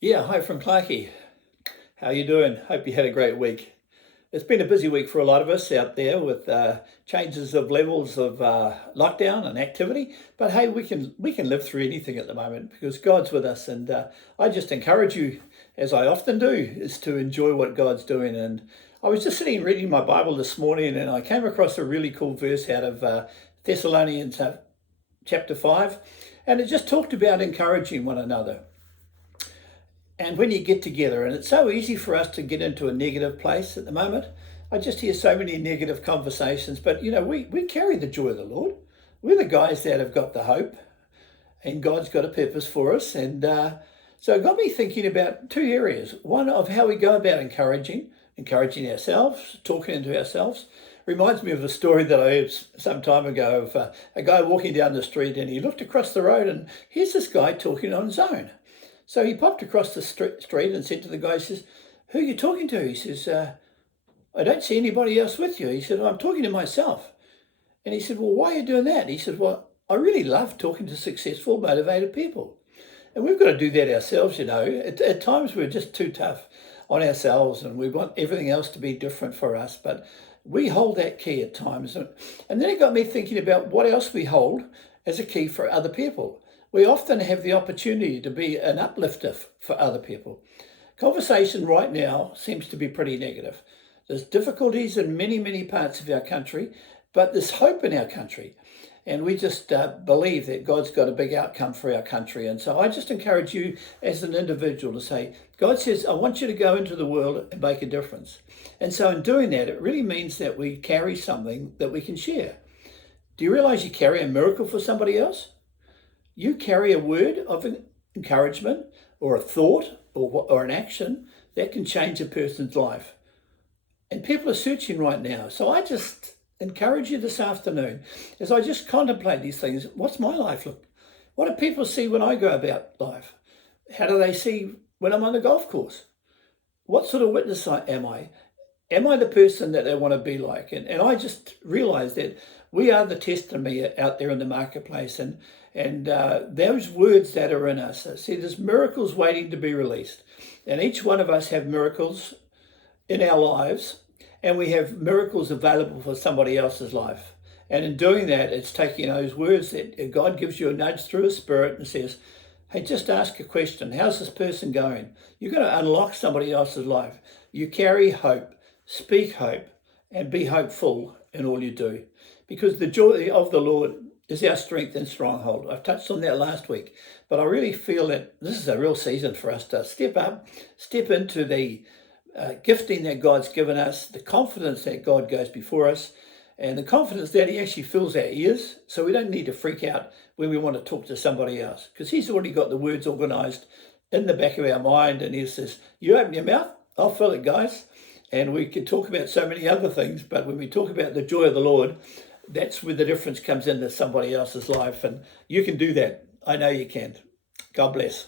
Yeah, hi from Clarkey. How you doing? Hope you had a great week. It's been a busy week for a lot of us out there with changes of levels of lockdown and activity. But hey, we can live through anything at the moment because God's with us. And I just encourage you, as I often do, is to enjoy what God's doing. And I was just sitting reading my Bible this morning, and I came across a really cool verse out of Thessalonians chapter 5, and it just talked about encouraging one another. And when you get together, and it's so easy for us to get into a negative place at the moment. I just hear so many negative conversations, but we carry the joy of the Lord. We're the guys that have got the hope, and God's got a purpose for us. And so it got me thinking about two areas. One of how we go about encouraging ourselves, talking into ourselves. Reminds me of a story that I heard some time ago of a guy walking down the street, and he looked across the road, and here's this guy talking on his own. So he popped across the street and said to the guy, he says, "Who are you talking to?" He says, "I don't see anybody else with you." He said, "I'm talking to myself." And he said, "Well, why are you doing that?" He said, "Well, I really love talking to successful, motivated people." And we've got to do that ourselves, At times we're just too tough on ourselves and we want everything else to be different for us. But we hold that key at times. And then it got me thinking about what else we hold as a key for other people. We often have the opportunity to be an uplifter for other people. Conversation right now seems to be pretty negative. There's difficulties in many, many parts of our country, but there's hope in our country. And we just believe that God's got a big outcome for our country. And so I just encourage you as an individual to say, God says, I want you to go into the world and make a difference. And so in doing that, it really means that we carry something that we can share. Do you realize you carry a miracle for somebody else? You carry a word of encouragement or a thought or an action that can change a person's life. And people are searching right now. So I just encourage you this afternoon, as I just contemplate these things, what's my life look? What do people see when I go about life? How do they see when I'm on the golf course? What sort of witness am I? Am I the person that they want to be like? And I just realize that we are the testimony out there in the marketplace, and those words that are in us. See, there's miracles waiting to be released, and each one of us have miracles in our lives, and we have miracles available for somebody else's life. And in doing that, it's taking those words that God gives you a nudge through His Spirit and says, hey, just ask a question. How's this person going? You're going to unlock somebody else's life. You carry hope. Speak hope and be hopeful in all you do, because the joy of the Lord is our strength and stronghold. I've touched on that last week, but I really feel that this is a real season for us to step up, step into the gifting that God's given us, the confidence that God goes before us, and the confidence that He actually fills our ears, so we don't need to freak out when we want to talk to somebody else, because He's already got the words organized in the back of our mind, and He says, you open your mouth, I'll fill it, guys. And we can talk about so many other things, but when we talk about the joy of the Lord, that's where the difference comes into somebody else's life. And you can do that. I know you can. God bless.